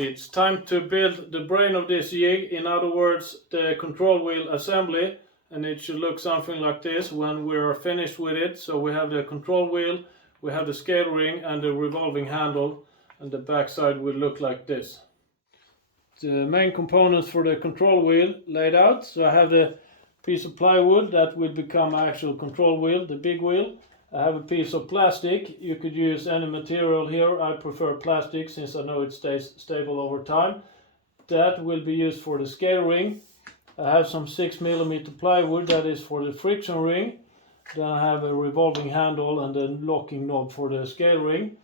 It's time to build the brain of this jig, in other words the control wheel assembly, and it should look something like this when we're finished with it. So we have the control wheel, we have the scale ring and the revolving handle, and the back side will look like this. The main components for the control wheel laid out. So I have the piece of plywood that will become actual control wheel, the big wheel. I have a piece of plastic. You could use any material here. I prefer plastic since I know it stays stable over time. That will be used for the scale ring. I have some 6mm plywood that is for the friction ring. Then I have a revolving handle and a locking knob for the scale ring.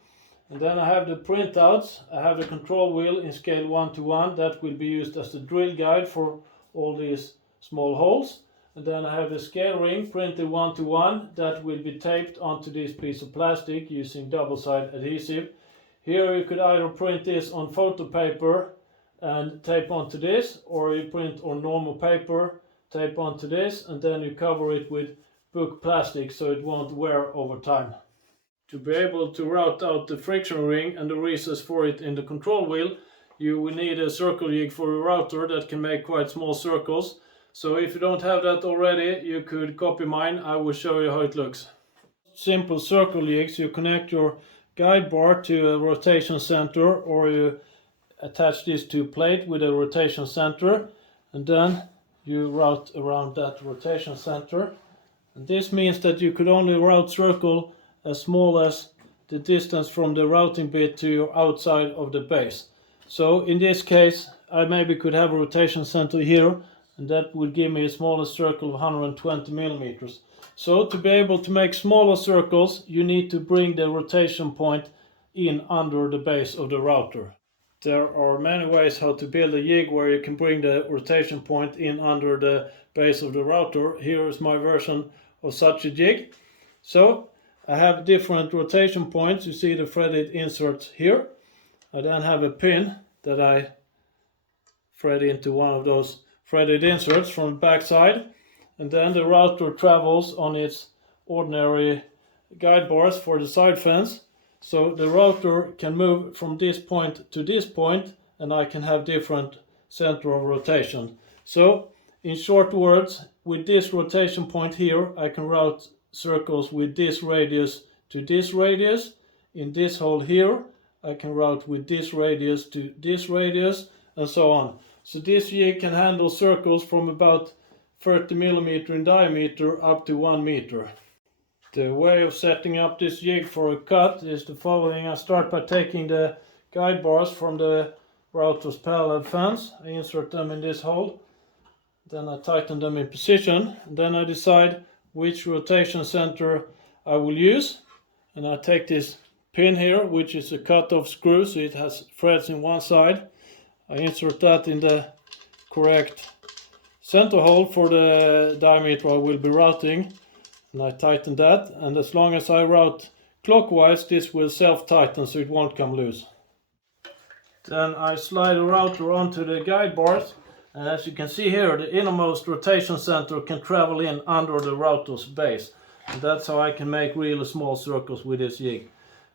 And then I have the printouts. I have the control wheel in scale 1:1. That will be used as the drill guide for all these small holes. And then I have the scale ring printed 1:1 that will be taped onto this piece of plastic using double-sided adhesive. Here you could either print this on photo paper and tape onto this, or you print on normal paper, tape onto this, and then you cover it with book plastic so it won't wear over time. To be able to route out the friction ring and the recess for it in the control wheel, you will need a circle jig for a router that can make quite small circles. So if you don't have that already, you could copy mine. I will show you how it looks. Simple circle jigs. You connect your guide bar to a rotation center, or you attach this to a plate with a rotation center, and then you route around that rotation center. And this means that you could only route circle as small as the distance from the routing bit to your outside of the base. So in this case, I maybe could have a rotation center here, and that would give me a smaller circle of 120mm. So to be able to make smaller circles, you need to bring the rotation point in under the base of the router. There are many ways how to build a jig where you can bring the rotation point in under the base of the router. Here is my version of such a jig. So I have different rotation points. You see the threaded inserts here. I then have a pin that I thread into one of those threaded inserts from the back side, and then the router travels on its ordinary guide bars for the side fence. So the router can move from this point to this point, and I can have different center of rotation. So in short words, with this rotation point here, I can route circles with this radius to this radius. In this hole here, I can route with this radius to this radius, and so on. So this jig can handle circles from about 30mm in diameter up to 1 meter. The way of setting up this jig for a cut is the following. I start by taking the guide bars from the router's parallel fence. I insert them in this hole. Then I tighten them in position. And then I decide which rotation center I will use. And I take this pin here, which is a cut-off screw, so it has threads in one side. I insert that in the correct center hole for the diameter I will be routing, and I tighten that, and as long as I route clockwise, this will self-tighten so it won't come loose. Then I slide the router onto the guide bars, and as you can see here, the innermost rotation center can travel in under the router's base, and that's how I can make really small circles with this jig.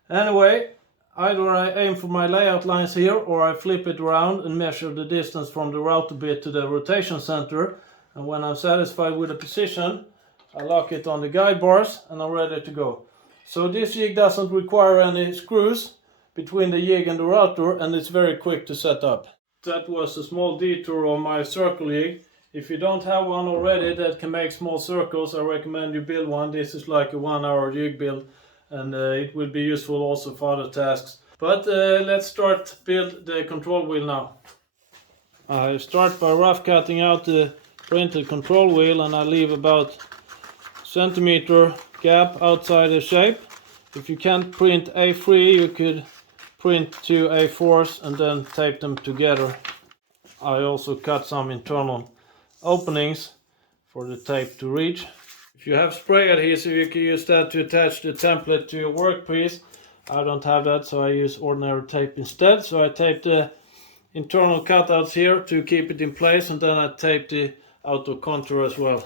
Anyway, either I aim for my layout lines here, or I flip it around and measure the distance from the router bit to the rotation center. And when I'm satisfied with the position, I lock it on the guide bars and I'm ready to go. So this jig doesn't require any screws between the jig and the router, and it's very quick to set up. That was a small detour on my circle jig. If you don't have one already that can make small circles, I recommend you build one. This is like a 1-hour jig build, and it will be useful also for other tasks. But let's start build the control wheel now. I start by rough cutting out the printed control wheel, and I leave about centimeter gap outside the shape. If you can't print A3, you could print 2 A4s and then tape them together. I also cut some internal openings for the tape to reach. If you have spray adhesive, you can use that to attach the template to your workpiece. I don't have that, so I use ordinary tape instead. So I tape the internal cutouts here to keep it in place, and then I tape the outer contour as well.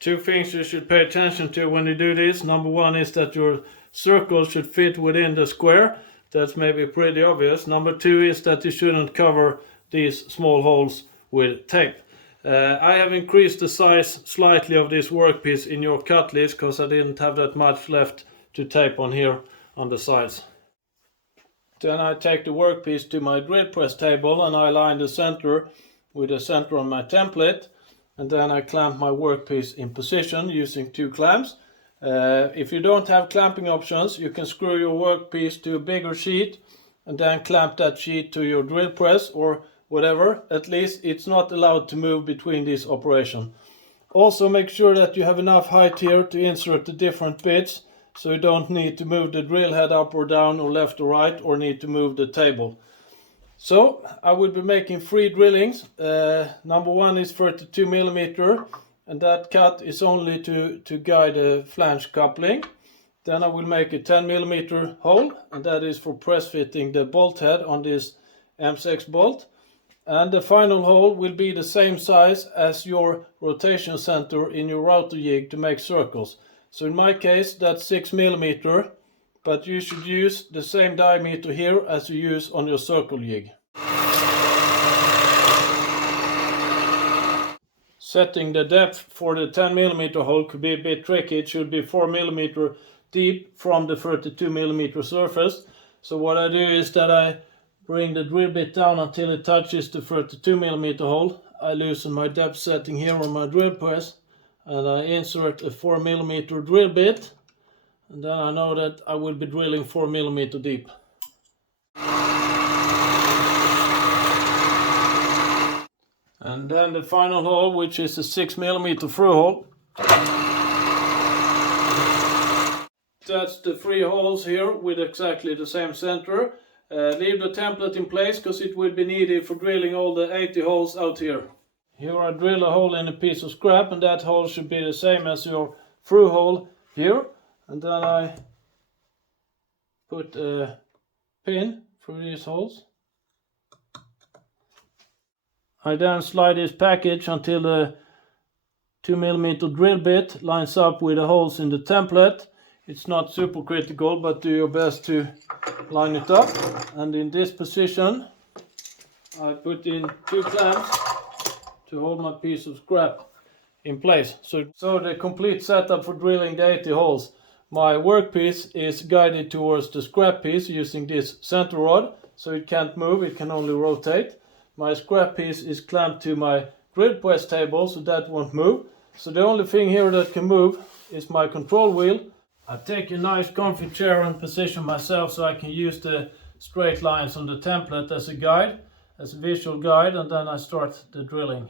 Two things you should pay attention to when you do this. Number one is that your circle should fit within the square. That's maybe pretty obvious. Number 2 is that you shouldn't cover these small holes with tape. I have increased the size slightly of this workpiece in your cut list because I didn't have that much left to tape on here on the sides. Then I take the workpiece to my drill press table and I line the center with the center on my template, and then I clamp my workpiece in position using 2 clamps. If you don't have clamping options, you can screw your workpiece to a bigger sheet and then clamp that sheet to your drill press or whatever. At least it's not allowed to move between this operation. Also make sure that you have enough height here to insert the different bits, so you don't need to move the drill head up or down or left or right, or need to move the table. So I will be making 3 drillings. Number 1 is 32 mm, and that cut is only to guide the flange coupling. Then I will make a 10 mm hole, and that is for press fitting the bolt head on this M6 bolt. And the final hole will be the same size as your rotation center in your router jig to make circles. So in my case that's 6 mm, but you should use the same diameter here as you use on your circle jig. Setting the depth for the 10 mm hole could be a bit tricky. It should be 4 mm deep from the 32 mm surface. So what I do is that I bring the drill bit down until it touches the 32 mm hole. I loosen my depth setting here on my drill press and I insert a 4 mm drill bit, and then I know that I will be drilling 4 mm deep. And then the final hole, which is a 6 mm through hole. That's the 3 holes here with exactly the same center. Leave the template in place because it will be needed for drilling all the 80 holes out here. Here I drill a hole in a piece of scrap, and that hole should be the same as your through hole here. And then I put a pin through these holes. I then slide this package until the 2 mm drill bit lines up with the holes in the template. It's not super critical, but do your best to line it up. And in this position I put in 2 clamps to hold my piece of scrap in place. So the complete setup for drilling the 80 holes. My workpiece is guided towards the scrap piece using this center rod, so it can't move, it can only rotate. My scrap piece is clamped to my drill press table, so that won't move. So the only thing here that can move is my control wheel. I take a nice comfy chair and position myself so I can use the straight lines on the template as a guide, as a visual guide, and then I start the drilling.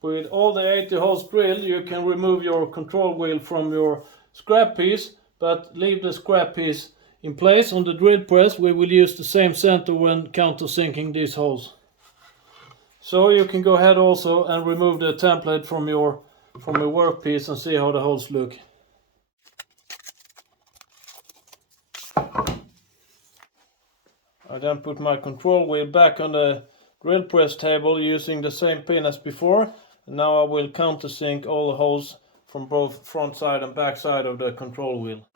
With all the 80 holes drilled, you can remove your control wheel from your scrap piece, but leave the scrap piece in place on the drill press. We will use the same center when countersinking these holes. So you can go ahead also and remove the template from your workpiece and see how the holes look. I then put my control wheel back on the drill press table using the same pin as before. And now I will countersink all the holes from both front side and back side of the control wheel.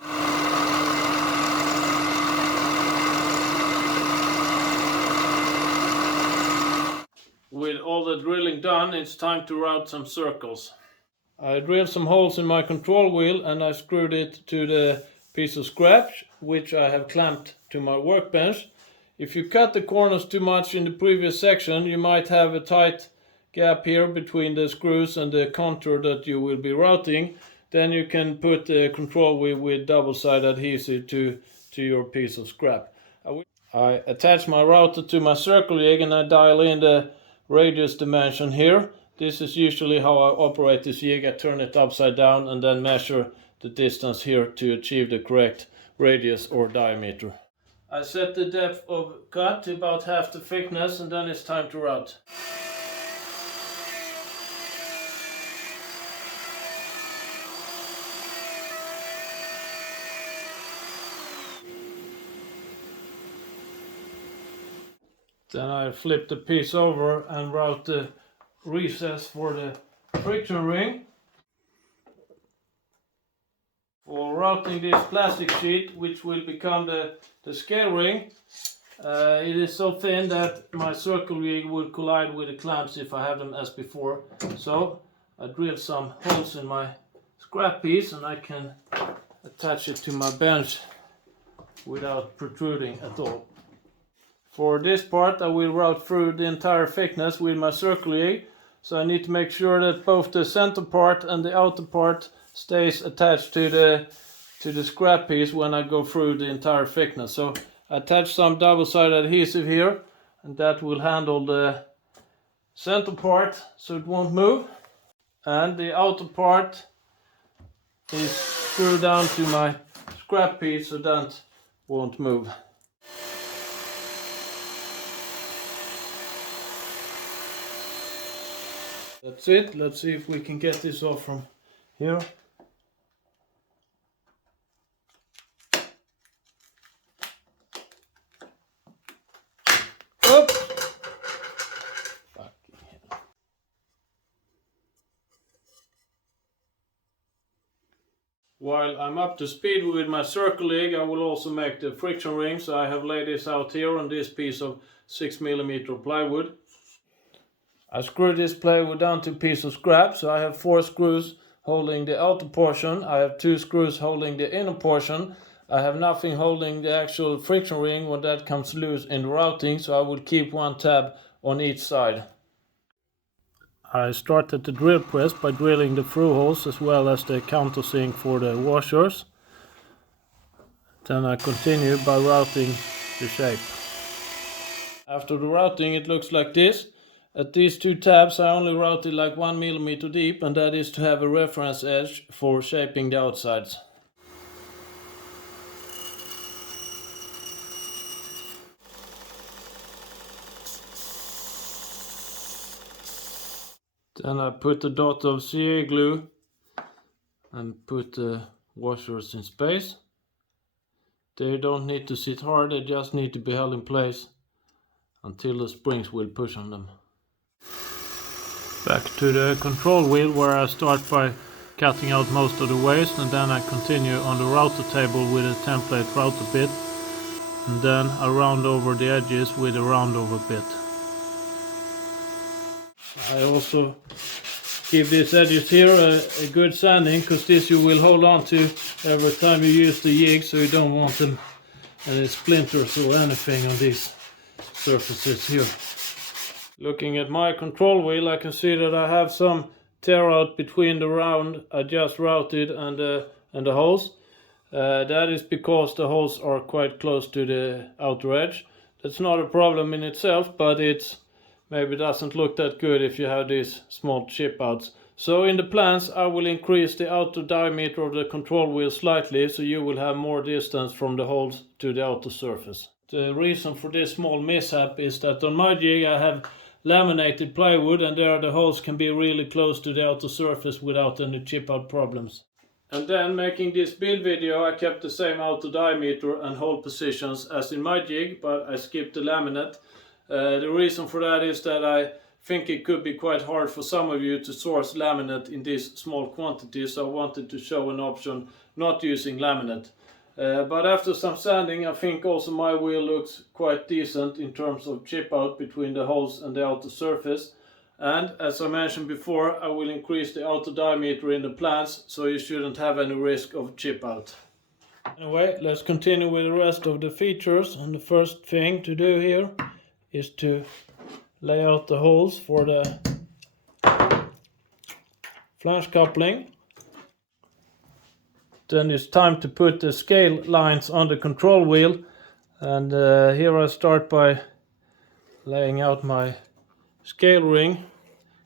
With all the drilling done, it's time to route some circles. I drilled some holes in my control wheel and I screwed it to the piece of scrap which I have clamped to my workbench. If you cut the corners too much in the previous section, you might have a tight gap here between the screws and the contour that you will be routing. Then you can put the control wheel with double-sided adhesive to your piece of scrap. I attach my router to my circle jig and I dial in the radius dimension here. This is usually how I operate this jig. I turn it upside down and then measure the distance here to achieve the correct radius or diameter. I set the depth of cut to about half the thickness and then it's time to route. Then I flip the piece over and route the recess for the friction ring for routing this plastic sheet, which will become the scale ring. It is so thin that my circle rig would collide with the clamps if I have them as before. So I drilled some holes in my scrap piece and I can attach it to my bench without protruding at all. For this part I will route through the entire thickness with my circle rig, so I need to make sure that both the center part and the outer part stays attached to the scrap piece when I go through the entire thickness. So I attach some double-sided adhesive here, and that will handle the center part so it won't move, and the outer part is screwed down to my scrap piece so that won't move. That's it. Let's see if we can get this off from here. Oops! While I'm up to speed with my circle rig, I will also make the friction ring. So I have laid this out here on this piece of 6mm plywood. I screwed this plywood down to a piece of scrap, so I have 4 screws holding the outer portion. I have 2 screws holding the inner portion. I have nothing holding the actual friction ring when that comes loose in the routing, so I will keep 1 tab on each side. I started the drill press by drilling the through holes as well as the countersink for the washers. Then I continue by routing the shape. After the routing it looks like this. At these 2 tabs I only routed like 1 millimeter deep, and that is to have a reference edge for shaping the outsides. Then I put a dot of CA glue and put the washers in space. They don't need to sit hard, they just need to be held in place until the springs will push on them. Back to the control wheel, where I start by cutting out most of the waste, and then I continue on the router table with a template router bit, and then I round over the edges with a round over bit. I also give these edges here a good sanding, because this you will hold on to every time you use the jig, so you don't want them any splinters or anything on these surfaces here. Looking at my control wheel, I can see that I have some tear out between the round I just routed and the holes. That is because the holes are quite close to the outer edge. That's not a problem in itself, but it maybe doesn't look that good if you have these small chip outs. So in the plans I will increase the outer diameter of the control wheel slightly, so you will have more distance from the holes to the outer surface. The reason for this small mishap is that on my jig I have laminated plywood, and there the holes can be really close to the outer surface without any chip out problems. And then, making this build video, I kept the same outer diameter and hole positions as in my jig, but I skipped the laminate. The reason for that is that I think it could be quite hard for some of you to source laminate in this small quantity, so I wanted to show an option not using laminate. But after some sanding, I think also my wheel looks quite decent in terms of chip out between the holes and the outer surface. And as I mentioned before, I will increase the outer diameter in the plans, so you shouldn't have any risk of chip out. Anyway, let's continue with the rest of the features. And the first thing to do here is to lay out the holes for the flange coupling. Then it's time to put the scale lines on the control wheel, and here I start by laying out my scale ring,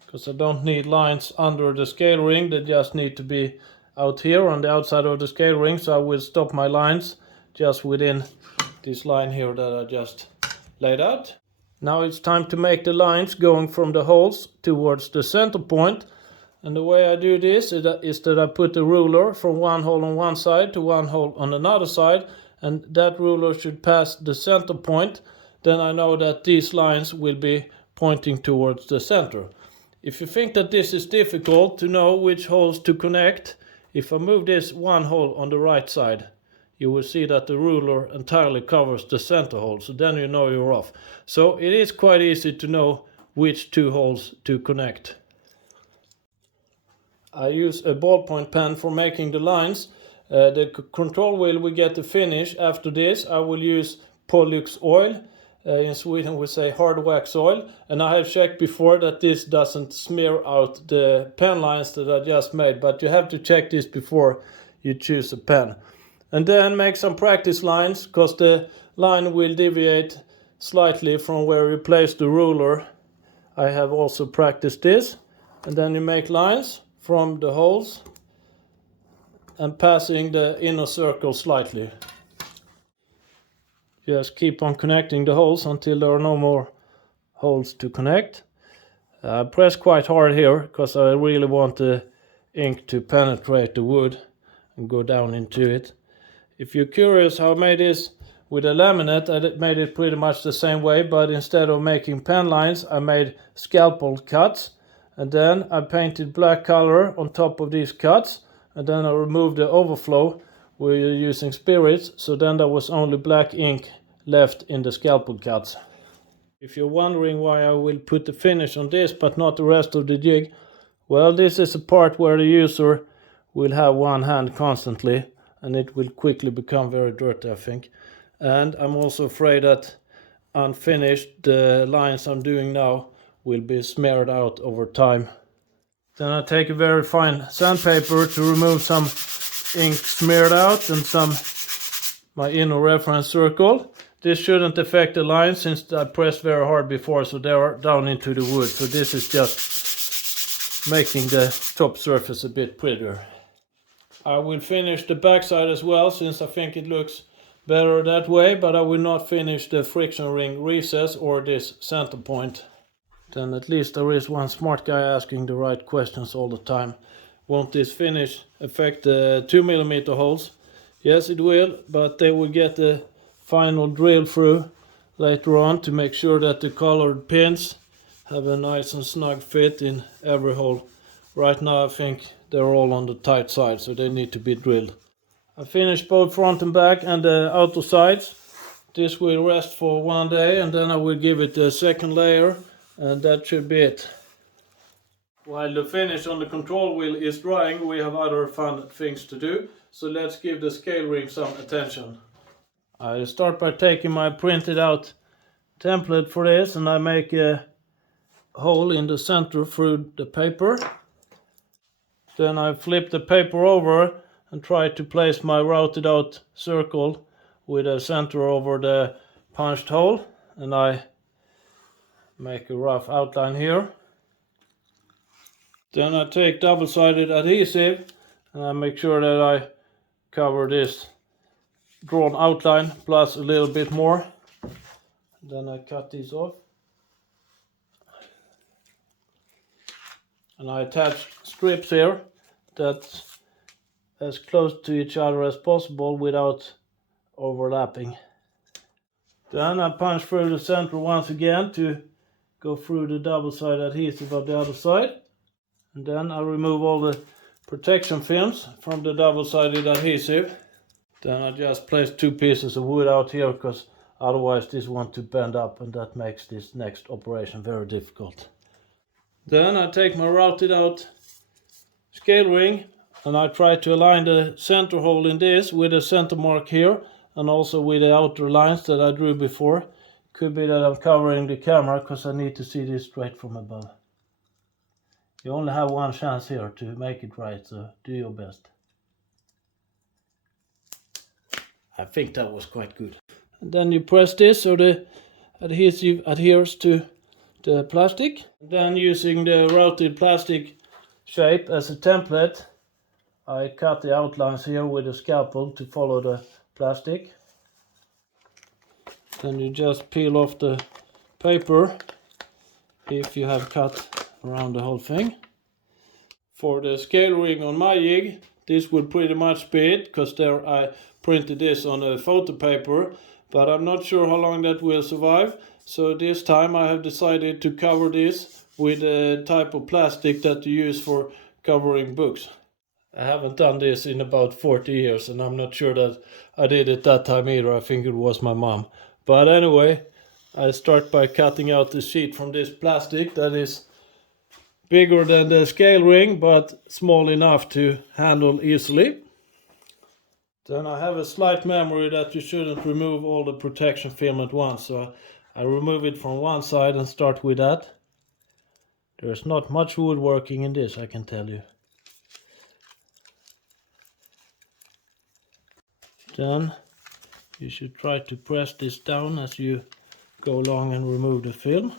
because I don't need lines under the scale ring, they just need to be out here on the outside of the scale ring, so I will stop my lines just within this line here that I just laid out. Now it's time to make the lines going from the holes towards the center point. And the way I do this is that I put the ruler from one hole on one side to one hole on another side, and that ruler should pass the center point. Then I know that these lines will be pointing towards the center. If you think that this is difficult to know which holes to connect, if I move this one hole on the right side, you will see that the ruler entirely covers the center hole, so then you know you're off. So it is quite easy to know which two holes to connect. I use a ballpoint pen for making the lines. The control wheel we get to finish after this, I will use Pollux oil. In Sweden we say hard wax oil, and I have checked before that this doesn't smear out the pen lines that I just made, but you have to check this before you choose a pen. And then make some practice lines, because the line will deviate slightly from where you place the ruler. I have also practiced this. And then you make lines from the holes and passing the inner circle slightly. Just keep on connecting the holes until there are no more holes to connect. I press quite hard here because I really want the ink to penetrate the wood and go down into it. If you're curious how I made this with a laminate, I made it pretty much the same way, but instead of making pen lines, I made scalpel cuts. And then I painted black color on top of these cuts, and then I removed the overflow. We're using spirits, so then there was only black ink left in the scalpel cuts. If you're wondering why I will put the finish on this but not the rest of the jig, well, this is a part where the user will have one hand constantly, and it will quickly become very dirty, I think. And I'm also afraid that unfinished, the lines I'm doing now will be smeared out over time. Then I take a very fine sandpaper to remove some ink smeared out and my inner reference circle. This shouldn't affect the lines since I pressed very hard before, so they are down into the wood. So this is just making the top surface a bit prettier. I will finish the backside as well, since I think it looks better that way, but I will not finish the friction ring recess or this center point. Then at least there is one smart guy asking the right questions all the time. Won't this finish affect the 2mm holes? Yes, it will, but they will get the final drill through later on to make sure that the colored pins have a nice and snug fit in every hole. Right now I think they're all on the tight side, so they need to be drilled. I finished both front and back and the outer sides. This will rest for one day, and then I will give it a second layer, and that should be it. While the finish on the control wheel is drying, we have other fun things to do, so let's give the scale ring some attention. I start by taking my printed out template for this, and I make a hole in the center through the paper. Then I flip the paper over and try to place my routed out circle with a center over the punched hole, and I make a rough outline here. Then I take double-sided adhesive and I make sure that I cover this drawn outline plus a little bit more. Then I cut these off and I attach strips here that's as close to each other as possible without overlapping. Then I punch through the center once again to go through the double-sided adhesive on the other side. And then I remove all the protection films from the double-sided adhesive. Then I just place 2 pieces of wood out here, because otherwise this wants to bend up, and that makes this next operation very difficult. Then I take my routed out scale ring and I try to align the center hole in this with a center mark here, and also with the outer lines that I drew before. Could be that I'm covering the camera because I need to see this straight from above. You only have one chance here to make it right, so do your best. I think that was quite good. And then you press this so the adhesive adheres to the plastic. Then, using the routed plastic shape as a template, I cut the outlines here with a scalpel to follow the plastic. Then you just peel off the paper if you have cut around the whole thing. For the scale ring on my jig, this would pretty much be it, because there I printed this on a photo paper, but I'm not sure how long that will survive. So this time I have decided to cover this with a type of plastic that you use for covering books. I haven't done this in about 40 years, and I'm not sure that I did it that time either. I think it was my mom. But anyway, I start by cutting out the sheet from this plastic that is bigger than the scale ring, but small enough to handle easily. Then I have a slight memory that you shouldn't remove all the protection film at once, so I remove it from one side and start with that. There's not much woodworking in this, I can tell you. Then you should try to press this down as you go along and remove the film.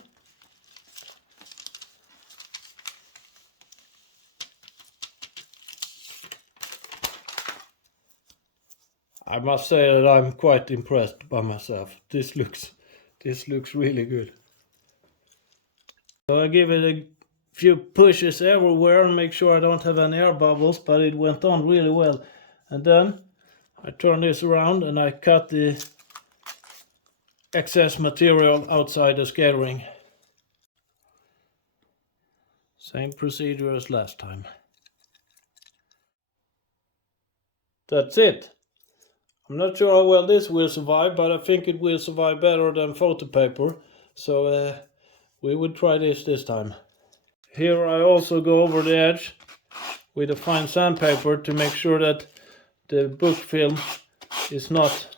I must say that I'm quite impressed by myself. This looks really good. So I give it a few pushes everywhere and make sure I don't have any air bubbles, but it went on really well. And then I turn this around and I cut the excess material outside the scale ring. Same procedure as last time. That's it. I'm not sure how well this will survive, but I think it will survive better than photo paper. So we would try this time. Here I also go over the edge with a fine sandpaper to make sure that the book film is not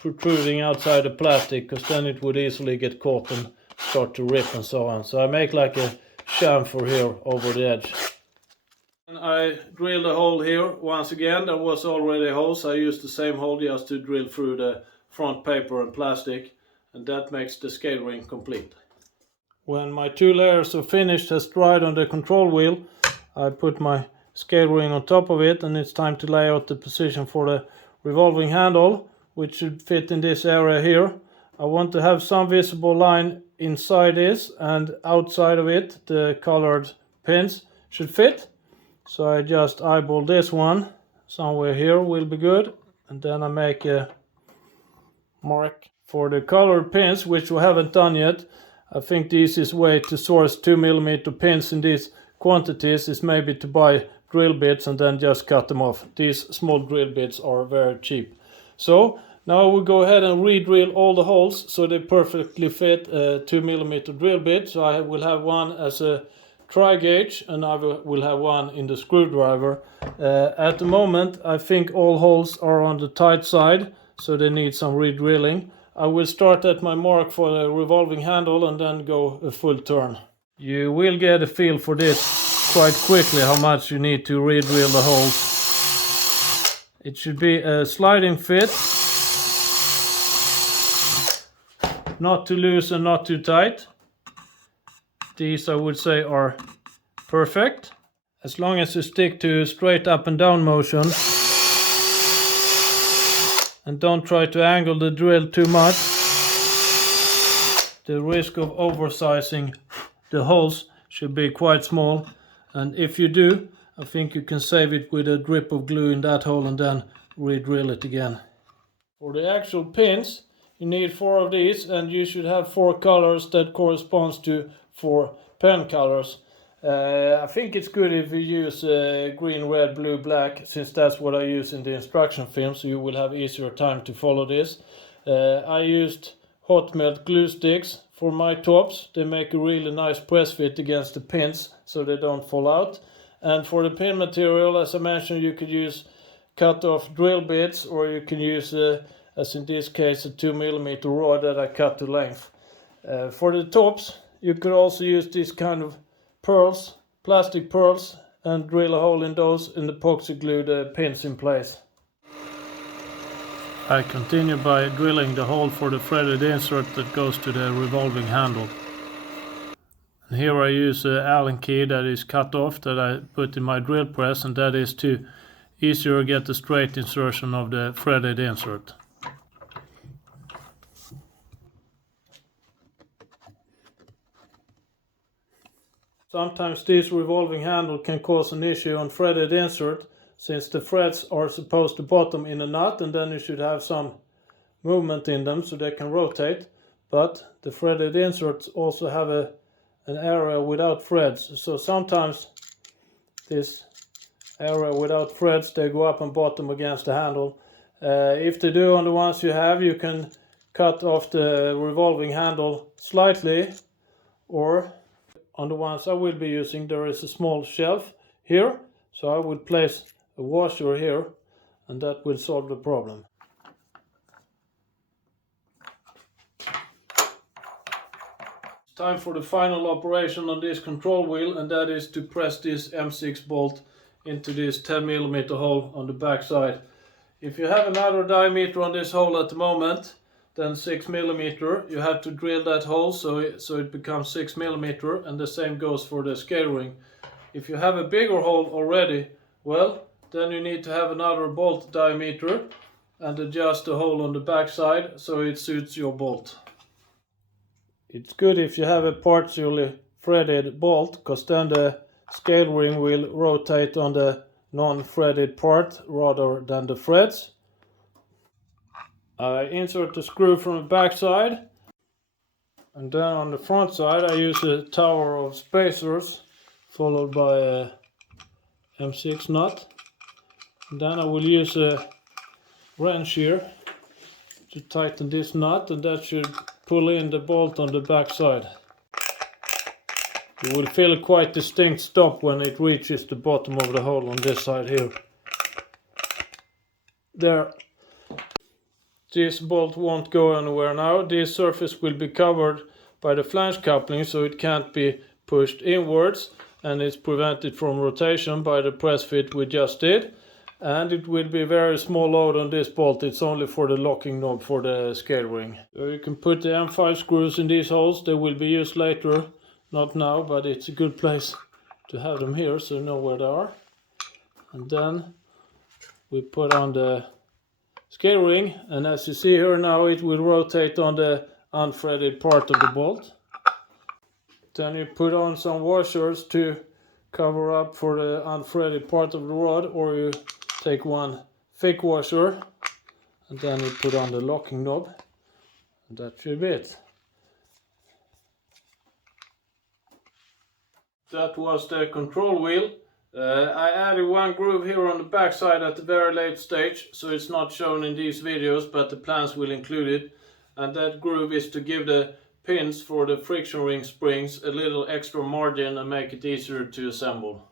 protruding outside the plastic, because then it would easily get caught and start to rip and so on. So I make like a chamfer here over the edge. And I drilled a hole here once again. There was already a hole, so I used the same hole just to drill through the front paper and plastic, and that makes the scale ring complete. When my 2 layers of finish has dried on the control wheel, I put my scale ring on top of it, and it's time to lay out the position for the revolving handle, which should fit in this area here. I want to have some visible line inside this, and outside of it the colored pins should fit. So I just eyeball this one, somewhere here will be good, and then I make a mark for the colored pins, which we haven't done yet. I think the easiest way to source 2mm pins in these quantities is maybe to buy drill bits and then just cut them off. These small drill bits are very cheap. So now we go ahead and re-drill all the holes so they perfectly fit a 2mm drill bit. So I will have one as a tri-gauge and I will have one in the screwdriver. At the moment I think all holes are on the tight side, so they need some re-drilling. I will start at my mark for the revolving handle and then go a full turn. You will get a feel for this quite quickly, how much you need to re-drill the holes. It should be a sliding fit, not too loose and not too tight. These I would say are perfect. As long as you stick to straight up and down motion and don't try to angle the drill too much, the risk of oversizing the holes should be quite small. And if you do, I think you can save it with a drip of glue in that hole and then re-drill it again. For the actual pins, you need 4 of these, and you should have 4 colors that corresponds to 4 pen colors. I think it's good if you use green, red, blue, black, since that's what I use in the instruction film, so you will have easier time to follow this. I used hot melt glue sticks for my tops. They make a really nice press fit against the pins so they don't fall out. And for the pin material, as I mentioned, you could use cut off drill bits, or you can use as in this case a 2mm rod that I cut to length. For the tops you could also use this kind of pearls, plastic pearls, and drill a hole in those and epoxy glue the pins in place. I continue by drilling the hole for the threaded insert that goes to the revolving handle. And here I use an Allen key that is cut off that I put in my drill press, and that is to easier get the straight insertion of the threaded insert. Sometimes this revolving handle can cause an issue on threaded insert, since the threads are supposed to bottom in a nut, and then you should have some movement in them so they can rotate. But the threaded inserts also have a an area without threads. So sometimes this area without threads, they go up and bottom against the handle. If they do on the ones you have, you can cut off the revolving handle slightly, or on the ones I will be using there is a small shelf here, so I will place a washer here and that will solve the problem. It's time for the final operation on this control wheel, and that is to press this M6 bolt into this 10mm hole on the back side. If you have another diameter on this hole at the moment than 6mm, you have to drill that hole so it becomes 6mm, and the same goes for the scale ring. If you have a bigger hole already, well, then you need to have another bolt diameter and adjust the hole on the back side so it suits your bolt. It's good if you have a partially threaded bolt, because then the scale ring will rotate on the non-threaded part rather than the threads. I insert the screw from the back side, and then on the front side I use a tower of spacers followed by a M6 nut. And then I will use a wrench here to tighten this nut, and that should pull in the bolt on the back side. You will feel a quite distinct stop when it reaches the bottom of the hole on this side here. There. This bolt won't go anywhere now. This surface will be covered by the flange coupling, so it can't be pushed inwards, and it's prevented from rotation by the press fit we just did. And it will be very small load on this bolt. It's only for the locking knob for the scale ring. So you can put the M5 screws in these holes. They will be used later, not now, but it's a good place to have them here so you know where they are. And then we put on the scale ring, and as you see here now, it will rotate on the unthreaded part of the bolt. Then you put on some washers to cover up for the unthreaded part of the rod, or you take one thick washer and then you put on the locking knob, and that should be it. That was the control wheel. I added one groove here on the back side at the very late stage, so it's not shown in these videos, but the plans will include it. And that groove is to give the pins for the friction ring springs a little extra margin and make it easier to assemble.